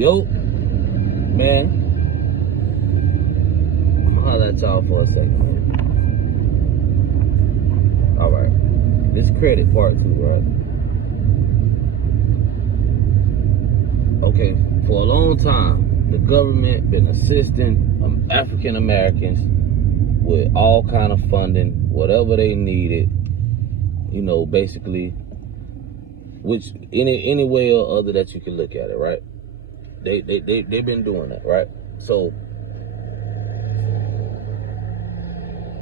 Yo, man. I'm gonna holler at y'all for a second, man. Alright. This credit part 2, right? Okay, for a long time, the government been assisting African Americans with all kind of funding, whatever they needed, you know, basically, which any way or other that you can look at it, right? They've been doing that, right? So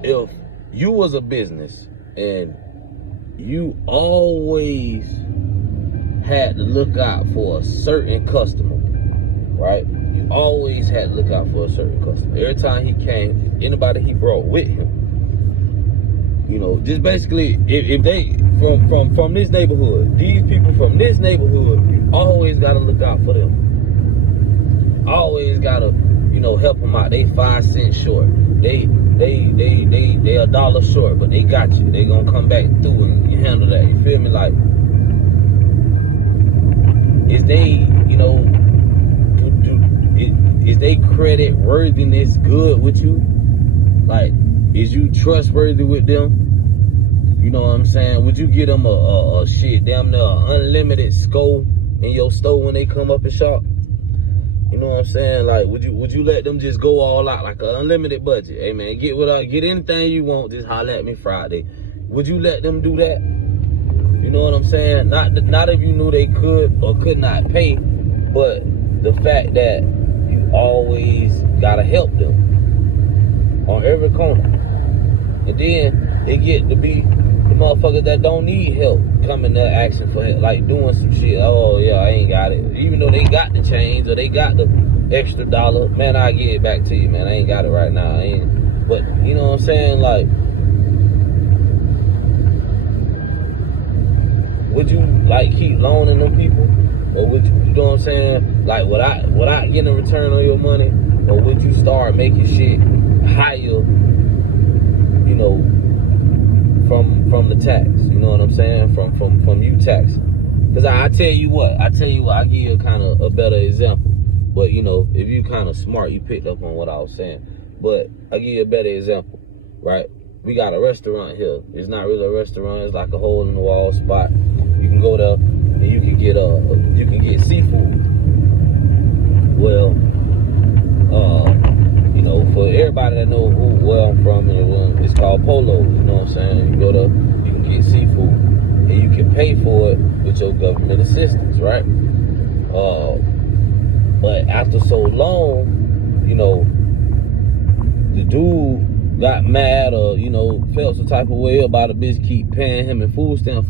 if you was a business and you always had to look out for a certain customer, right? You always had to look out for a certain customer. Every time he came, anybody he brought with him, you know, just basically, if they from this neighborhood, these people from this neighborhood, you always gotta look out for them. Always gotta, you know, help them out. They 5 cents short. They $1 short, but they got you. They gonna come back through and you handle that. You feel me? Like, is they, you know, is they credit worthiness good with you? Like, is you trustworthy with them? You know what I'm saying? Would you give them a shit, damn near unlimited score in your store when they come up and shop? You know what I'm saying? Like, would you let them just go all out, like an unlimited budget? Hey man, get anything you want, just holler at me Friday. Would you let them do that? You know what I'm saying? Not if you knew they could or could not pay, but the fact that you always gotta help them on every corner. And then they get to be the motherfuckers that don't need help coming there asking for help, like doing some shit. Oh yeah, I ain't got it. Even though they got the change or they got the extra $1, man, I'll get it back to you, man. I ain't got it right now. But you know what I'm saying? Like, would you like keep loaning them people? Or would you know what I'm saying? Like, would I get a return on your money? Or would you start making shit higher, you know, from the tax? You know what I'm saying? From you tax. Because I tell you what, I'll give you a better example. But you know, if you kind of smart, you picked up on what I was saying. But I'll give you a better example, right? We got a restaurant here. It's not really a restaurant, it's like a hole in the wall spot. You can go there and you can get seafood. Well, you know, for everybody that know where I'm from, it's called Polo. You know what I'm saying? You go there, you can get seafood, and you can pay for it with your government assistance, right? But after so long, you know, the dude got mad or, you know, felt some type of way about a bitch keep paying him in Foodstamps.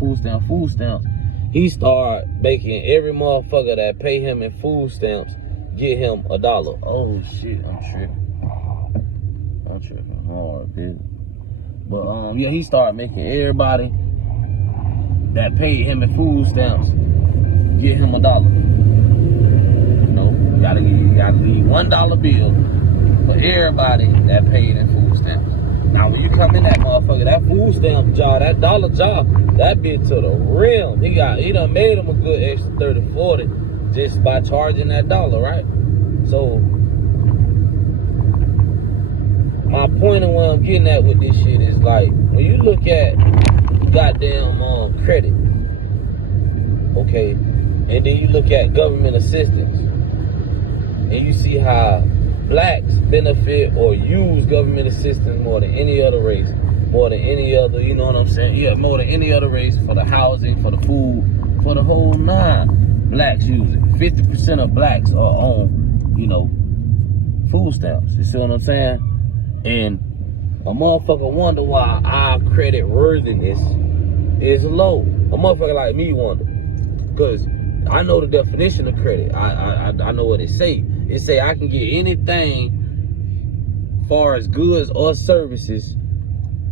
He started making every motherfucker that pay him in Foodstamps get him $1. Oh shit, I'm tripping hard, bitch. But yeah, he started making everybody that paid him in Foodstamps get him $1. You know, you gotta leave $1 bill for everybody that paid in Foodstamps. Now when you come in that motherfucker, that Foodstamp job, that dollar job, that bitch to the rim. He done made him a good extra 30, 40 just by charging that $1, right? So my point and where I'm getting at with this shit is, like, when you look at goddamn credit, okay, and then you look at government assistance, and you see how blacks benefit or use government assistance more than any other race, more than any other, you know what I'm saying? Yeah, more than any other race, for the housing, for the food, for the whole nine. Blacks use it. 50% of blacks are on, you know, food stamps. You see what I'm saying? And a motherfucker wonder why our credit worthiness is low. A motherfucker like me wonder. Because I know the definition of credit. I know what it say. It say I can get anything far as goods or services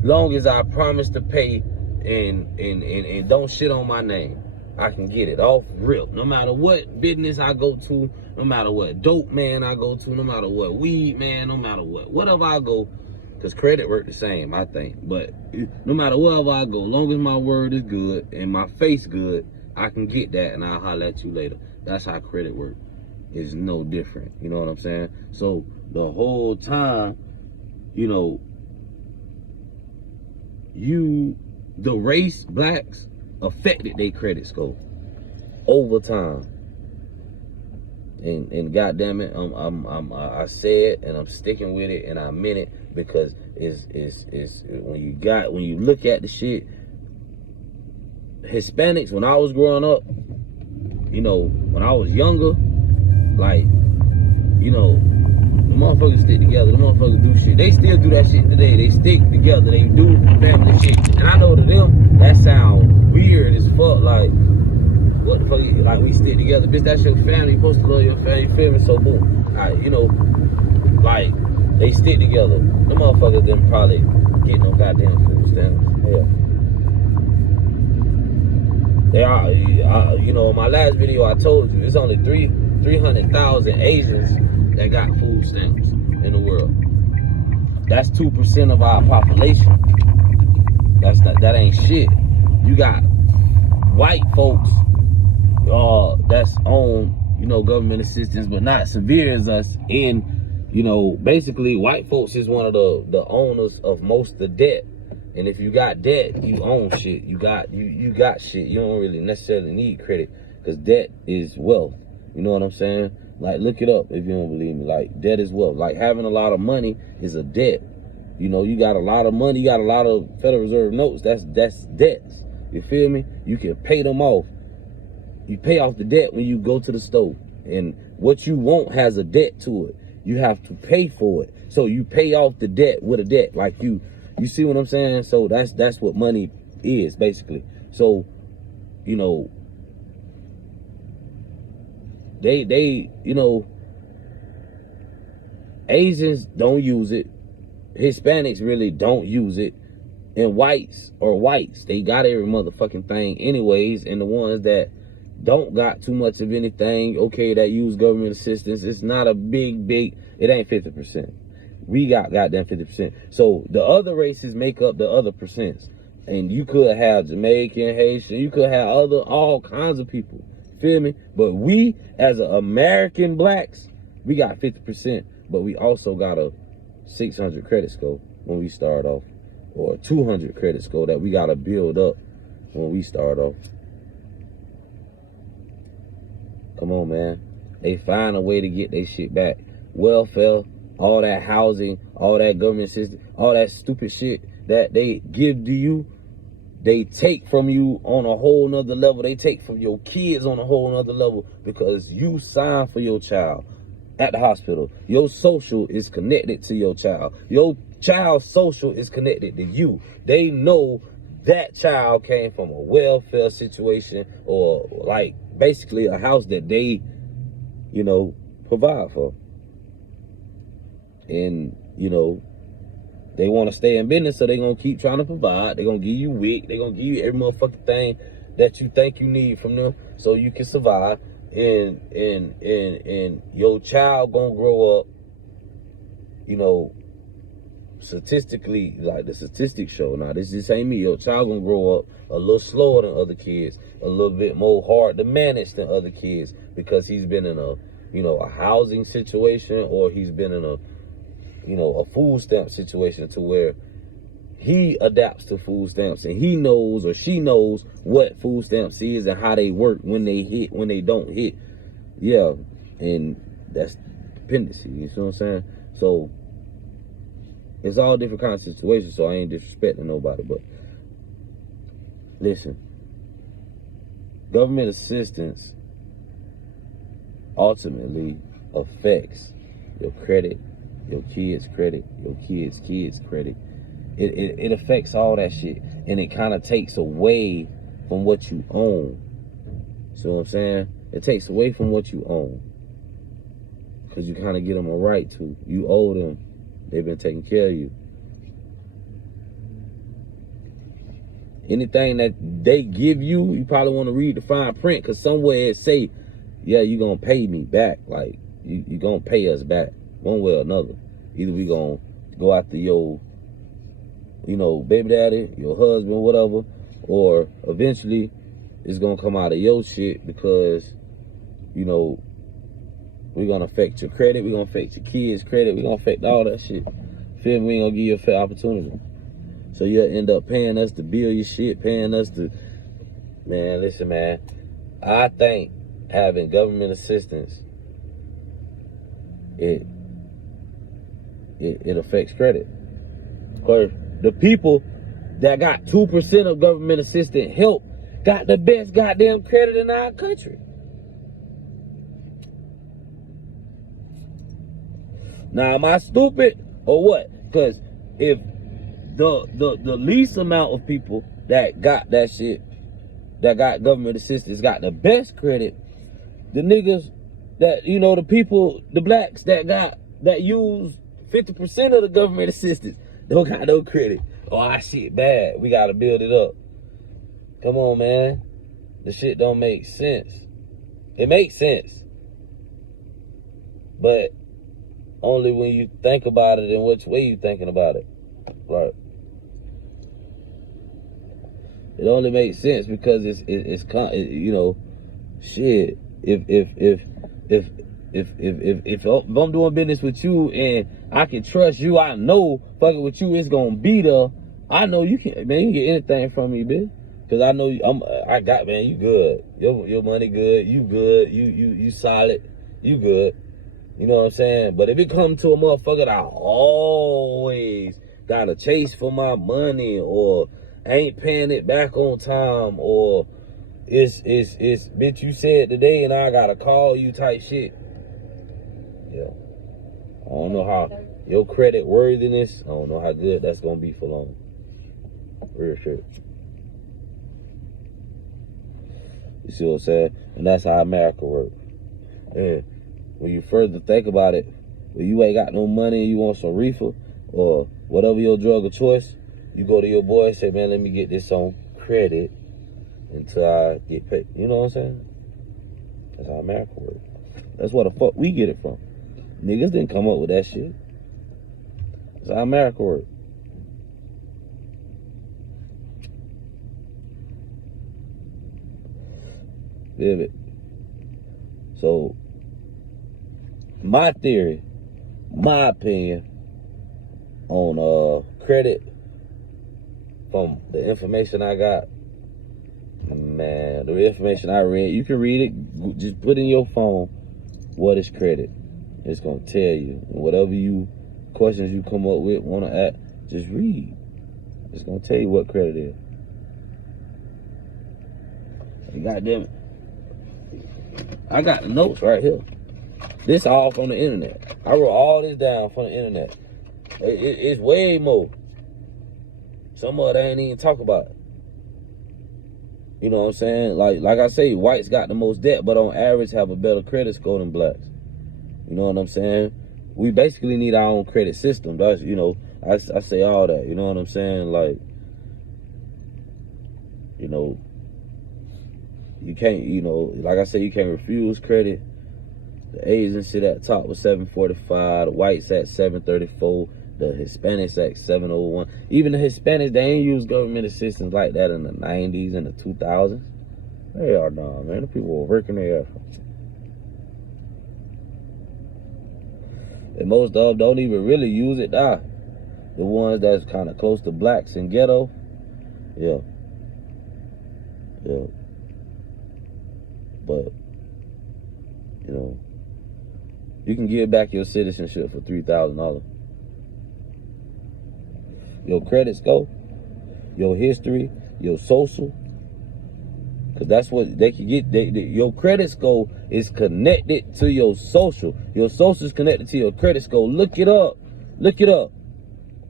long as I promise to pay and don't shit on my name. I can get it off rip. No matter what business I go to, no matter what dope man I go to, no matter what weed man, no matter what, whatever I go, because credit work the same, I think. But no matter wherever I go, long as my word is good and my face good, I can get that and I'll holler at you later. That's how credit works. is no different. You know what I'm saying? So the whole time, you know, the race blacks affected their credit score over time. And goddamn it, I said, and I'm sticking with it, and I meant it, because it's when you look at the shit, Hispanics, when I was growing up, you know, when I was younger, like, you know, the motherfuckers stick together, the motherfuckers do shit. They still do that shit today. They stick together, they do family shit. And I know to them, that sound weird as fuck, like, what the fuck, like, we stick together. Bitch, that's your family. You supposed to love your family, you feel me? So, boom. Alright, you know, like, they stick together. The motherfuckers didn't probably get no goddamn food stamps. Yeah. They are, you know, in my last video, I told you, it's only 300,000 Asians that got food stamps in the world. That's 2% of our population. That ain't shit. You got white folks that's on, you know, government assistance, but not severe as us. And, you know, basically white folks is one of the owners of most of the debt. And if you got debt, you own shit. You got shit. You don't really necessarily need credit, because debt is wealth. You know what I'm saying? Like, look it up if you don't believe me. Like, debt is wealth. Like, having a lot of money is a debt. You know, you got a lot of money, you got a lot of Federal Reserve notes. That's debts. You feel me? You can pay them off. You pay off the debt when you go to the store. And what you want has a debt to it. You have to pay for it. So you pay off the debt with a debt. Like, you see what I'm saying? So that's what money is, basically. So, you know, they you know, Asians don't use it. Hispanics really don't use it. And whites are whites. They got every motherfucking thing anyways. And the ones that don't got too much of anything, okay, that use government assistance, it's not a big, it ain't 50%. We got goddamn 50%. So the other races make up the other percents. And you could have Jamaican, Haitian, you could have all kinds of people. Feel me? But we, as American blacks, we got 50%. But we also got a 600 credit score when we start off. Or a 200 credit score that we got to build up when we start off. Come on, man. They find a way to get their shit back. Welfare, all that housing, all that government system, all that stupid shit that they give to you, they take from you on a whole nother level. They take from your kids on a whole nother level, because you signed for your child at the hospital. Your social is connected to your child. Your child's social is connected to you. They know that child came from a welfare situation, or like basically a house that they, you know, provide for. And, you know, they want to stay in business, so they're going to keep trying to provide. They're going to give you WIC. They're going to give you every motherfucking thing that you think you need from them so you can survive. And your child going to grow up, you know, statistically, like the statistics show. Now, this ain't me. Your child going to grow up a little slower than other kids, a little bit more hard to manage than other kids, because he's been in a, you know, a housing situation, or he's been in a, you know, a food stamp situation, to where he adapts to food stamps, and he knows, or she knows, what food stamps is and how they work, when they hit, when they don't hit. Yeah, and that's dependency, you see what I'm saying? So it's all different kinds of situations, so I ain't disrespecting nobody, but listen, government assistance ultimately affects your credit, your kids' credit, your kids' credit. It affects all that shit, and it kind of takes away from what you own. See what I'm saying? It takes away from what you own, because you kind of get them a right to. You owe them. They've been taking care of you. Anything that they give you, you probably want to read the fine print, because somewhere it say, yeah, you going to pay me back. Like, you going to pay us back one way or another. Either we going to go after your, you know, baby daddy, your husband, whatever, or eventually it's going to come out of your shit, because, you know, We're gonna affect your credit. We're gonna affect your kids' credit. We're gonna affect all that shit. Feel me? We ain't gonna give you a fair opportunity. So you'll end up paying us to build your shit, paying us to... Man, listen, man. I think having government assistance, it affects credit. Because the people that got 2% of government assistance help got the best goddamn credit in our country. Now, am I stupid or what? Because if the least amount of people that got that shit, that got government assistance, got the best credit, the niggas that, you know, the people, the blacks that use 50% of the government assistance don't got no credit. Oh, our shit bad. We gotta build it up. Come on, man. The shit don't make sense. It makes sense, but only when you think about it and which way you thinking about it. Right. It only makes sense because it's you know, shit. If I'm doing business with you and I can trust you, I know fucking with you it's gonna be there. I know you can, man. You can get anything from me, bitch. Cause I know I got, man. You good. Your money good. You good. You solid. You good. You know what I'm saying? But if it come to a motherfucker that I always gotta chase for my money, or ain't paying it back on time, or it's bitch, you said today and I gotta call you type shit. Yeah. I don't know how your credit worthiness, I don't know how good that's gonna be for long. Real shit. You see what I'm saying? And that's how America works. And when you further think about it, when you ain't got no money and you want some reefer or whatever your drug of choice, you go to your boy and say, man, let me get this on credit until I get paid. You know what I'm saying? That's how America works. That's where the fuck we get it from. Niggas didn't come up with that shit. That's how America works. Vivid. So, my theory, my opinion on credit from the information I got, man, the information I read, you can read it, just put in your phone, what is credit? It's gonna tell you. And whatever questions you come up with, wanna ask, just read. It's gonna tell you what credit is. And goddamn it, I got the notes right here. This all from the internet. I wrote all this down from the internet. It's way more. Some of it I ain't even talk about. You know what I'm saying? Like I say, whites got the most debt, but on average have a better credit score than blacks. You know what I'm saying? We basically need our own credit system. That's, you know, I say all that. You know what I'm saying? Like, you know, you can't, you know, like I said, you can't refuse credit. The Asian shit at top was 745. The whites at 734. The Hispanics at 701. Even the Hispanics, they ain't use government assistance like that in the 90s and the 2000s. Hell no, man. The people were working their ass off. And most of them don't even really use it now. The ones that's kind of close to blacks and ghetto, yeah. Yeah. But, you know, you can give back your citizenship for $3,000. Your credit score, your history, your social, because that's what they can get. Your credit score is connected to your social. Your social is connected to your credit score. Look it up. Look it up.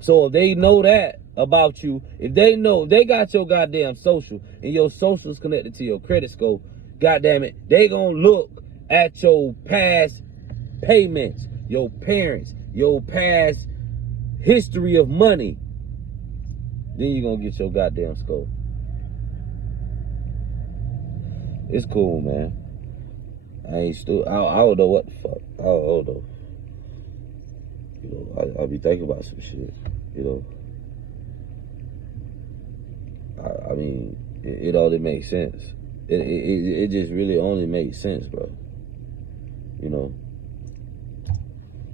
So if they know that about you, if they know they got your goddamn social and your social is connected to your credit score, goddamn it, they gonna look at your past payments, your parents, your past history of money. Then you're gonna get your goddamn score. It's cool, man. I ain't stupid. I don't know what the fuck. I don't know. You know, I'll be thinking about some shit. You know, I mean, it only makes sense. It just really only makes sense, bro. You know,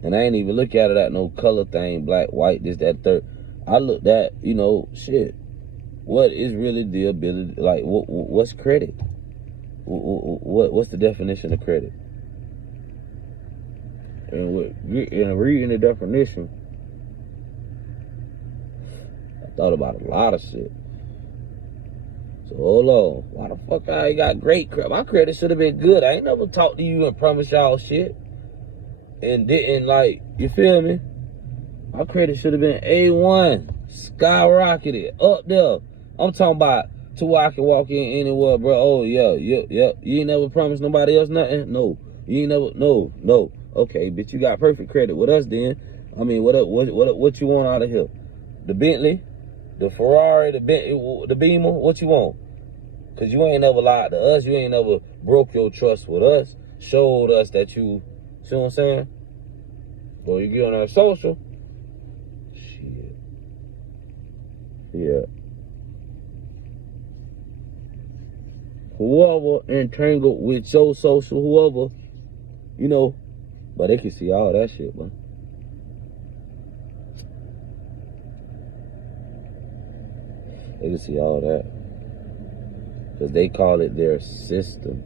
And I ain't even look at it at no color thing, black, white, this, that, third. I looked at, you know, shit. What is really the ability, like, what's credit? What's the definition of credit? And reading the definition, I thought about a lot of shit. So hold on, why the fuck I ain't got great credit? My credit should have been good. I ain't never talked to you and promised y'all shit and didn't, like, you feel me? My credit should have been A1, skyrocketed, up there. I'm talking about to where I can walk in anywhere, bro. Oh, yeah. You ain't never promised nobody else nothing? No. You ain't never, no. Okay, bitch, you got perfect credit with us then. I mean, what you want out of here? The Bentley, the Ferrari, the Beamer, what you want? Because you ain't never lied to us. You ain't never broke your trust with us. Showed us that you, see what I'm saying? Boy, you get on our social. Shit. Yeah. Whoever entangled with your social, whoever, you know, but they can see all that shit, man. They can see all that. Because they call it their system.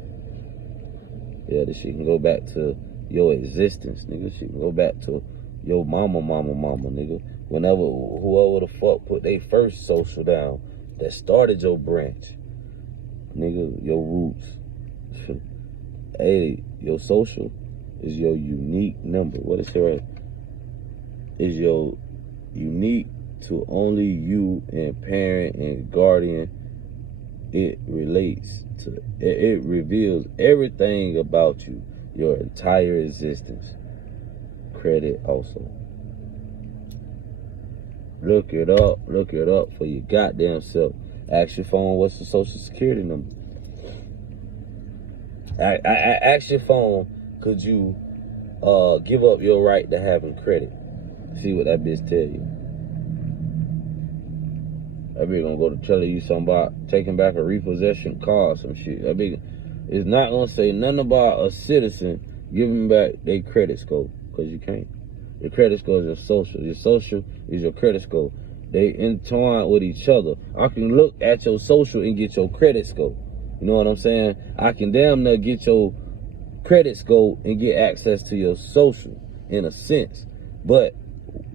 Yeah, this shit can go back to your existence, nigga. Shit can go back to your mama, nigga. Whenever, whoever the fuck put their first social down that started your branch. Nigga, your roots. Hey, your social is your unique number. What is it right? Is your unique to only you and parent and guardian. It relates to, it reveals everything about you, your entire existence. Credit also. Look it up for your goddamn self. Ask your phone, what's the social security number? Ask your phone, could you give up your right to having credit? See what that bitch tell you. That bitch gonna go to telling you something about taking back a repossession car or some shit. That bitch is not gonna say nothing about a citizen giving back their credit score, because you can't. Your credit score is your social. Your social is your credit score. They entwine with each other. I can look at your social and get your credit score. You know what I'm saying? I can damn near get your credit score and get access to your social in a sense. But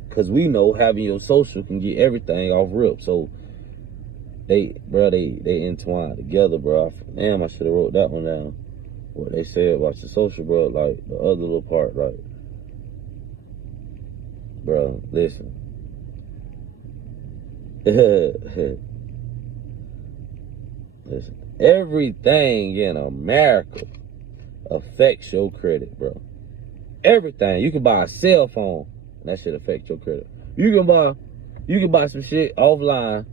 because we know having your social can get everything off rip. So they entwine together, bro. Damn, I should have wrote that one down. What they said about your social, bro. Like the other little part, like, bro, listen. Listen, everything in America affects your credit, bro. Everything. You can buy a cell phone, and that shit affect your credit. You can buy some shit offline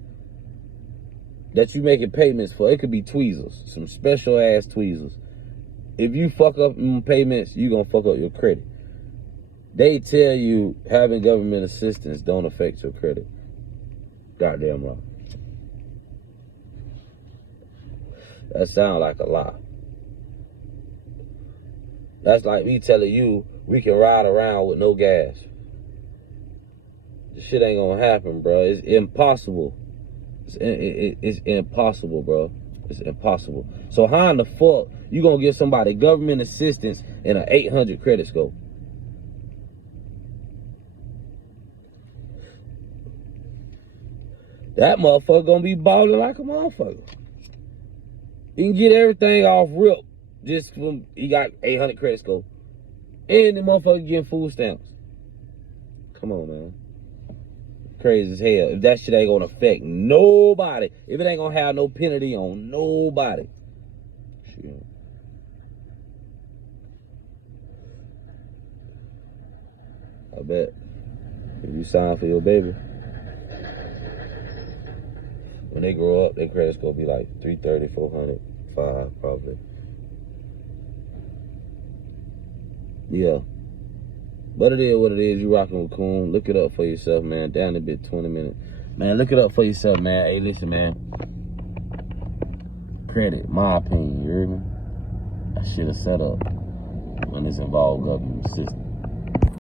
that you making payments for. It could be tweezers, some special ass tweezers. If you fuck up payments, you gonna fuck up your credit. They tell you having government assistance don't affect your credit. Goddamn wrong. That sound like a lie. That's like me telling you we can ride around with no gas. This shit ain't gonna happen, bro. It's impossible. It's impossible, bro. It's impossible. So how in the fuck you gonna give somebody government assistance and an 800 credit score? That motherfucker gonna be balling like a motherfucker. He can get everything off rip just from he got 800 credit score. And the motherfucker getting food stamps. Come on, man. Crazy as hell. If that shit ain't gonna affect nobody, if it ain't gonna have no penalty on nobody. Shit. I bet. If you sign for your baby, when they grow up, their credit's gonna be like 330, 400, 5 probably. Yeah. But it is what it is. You rocking with Coon. Look it up for yourself, man. Down a bit, 20 minutes. Man, look it up for yourself, man. Hey, listen, man. Credit, my opinion, you hear me? I should have set up when it's involved government system.